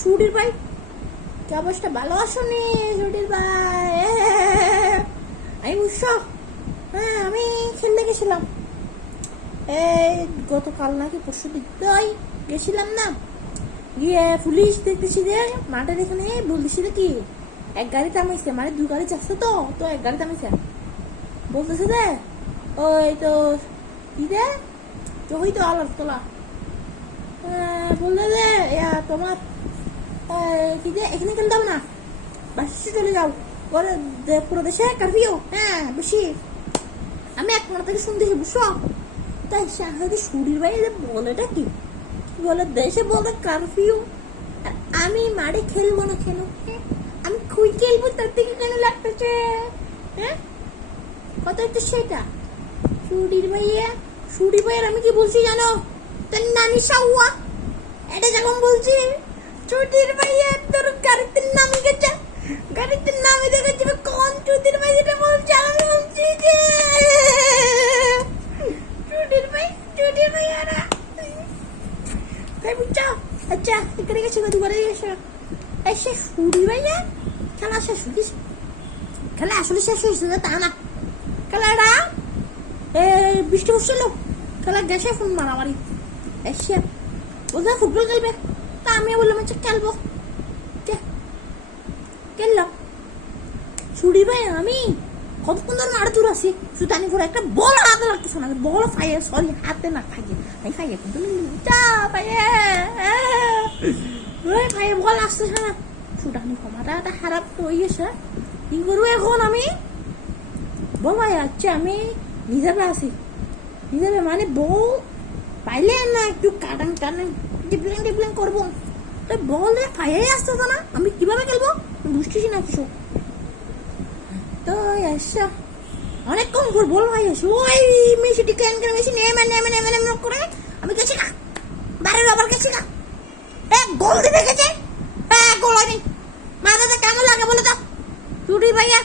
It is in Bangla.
সুডির ভাই, কি অবস্থা? ভালো আছো নি সুডির ভাই? আমি বুঝছো, হ্যাঁ আমি খেলতে গেছিলাম এই গতকাল নাকি পরশু দিকটাই গেছিলাম না, গিয়ে পুলিশ দেখতেছি যে মাঠের এখানে বলতেছিল কি এক গাড়ি থামাইছে, মানে দু গাড়ি যাচ্ছে তো তো এক গাড়ি থামাইছে, বলতেছে যে ওই তো কি রে তো ওই তো আলার তোলা বললে যে তোমার কি যে এখানে খেলতে হবে না, বাসে চলে যাও, বলে পুরো দেশে কারফিউ, হ্যাঁ বেশি। আমি এক মাথা থেকে শুনতেছি বুঝছো, তাই সাহায্য সুরির বাইরে বলেটা কি বলে দেশে বলে কারফিউ, আর আমি মাঠে খেলবো না কেন? আমি খুই খেলবো তার থেকে কেন লাগতেছে? হ্যাঁ কথা হচ্ছে সেটা। সুরির ভাইয়া, সুরির ভাইয়ের আমি কি বলছি জানো? তার নানি সাউয়া এটা যখন বলছি চুটির ভাইয়া তোর গাড়িতে নামে গেছে, গাড়িতে নামে দেখেছি কোন চুটির ভাই এটা বলছে, আমি বলছি যে চুটির ভাইয়ারা তাই বুঝছো। আচ্ছা এখানে গেছে দুবারে গেছে এসে সুরি ভাইয়া খেলা শেষ হয়েছে, খেলা আসলে শেষ হয়েছে তা না, খেলাটা বৃষ্টি হচ্ছিল, খেলা গেছে ফোন মারামারি এসে বলছে ফুটবল খেলবে, তা আমি বললাম আচ্ছা খেলবো, খেললাম। সুরি ভাই আমি কতক্ষণ ধরে মারা দূর আছি, সুতানি করে একটা বল হাতে লাগতেছে না, বল ফাইয়ে সরি হাতে না ফাইয়ে আমি ফাইয়ে তুমি যা ফাইয়ে ফাইয়ে বল আসতেছে না, সুতানি ক্ষমাটা একটা খারাপ হয়ে গেছে, কি করবো এখন আমি? বল ভাই আচ্ছা আমি নিজেবে আছি, নিজেবে মানে বউ পাইলে না একটু কাটান টান ডিপ্লেন করবো, তো বল রে ফাইয়ে আসতেছে না, আমি কিভাবে খেলবো? বুঝতেছি না কিছু, তো আসা অনেকক্ষণ করে বল ভাই আসো ওই মেশিটি ক্যান করে মেশি নেমে করে আমি গেছি না বাইরে আবার গেছি না, গোল দিতে গেছে, গোল হয়নি, মাথাতে কেমন লাগে বলে তো সুরি ভাইয়া?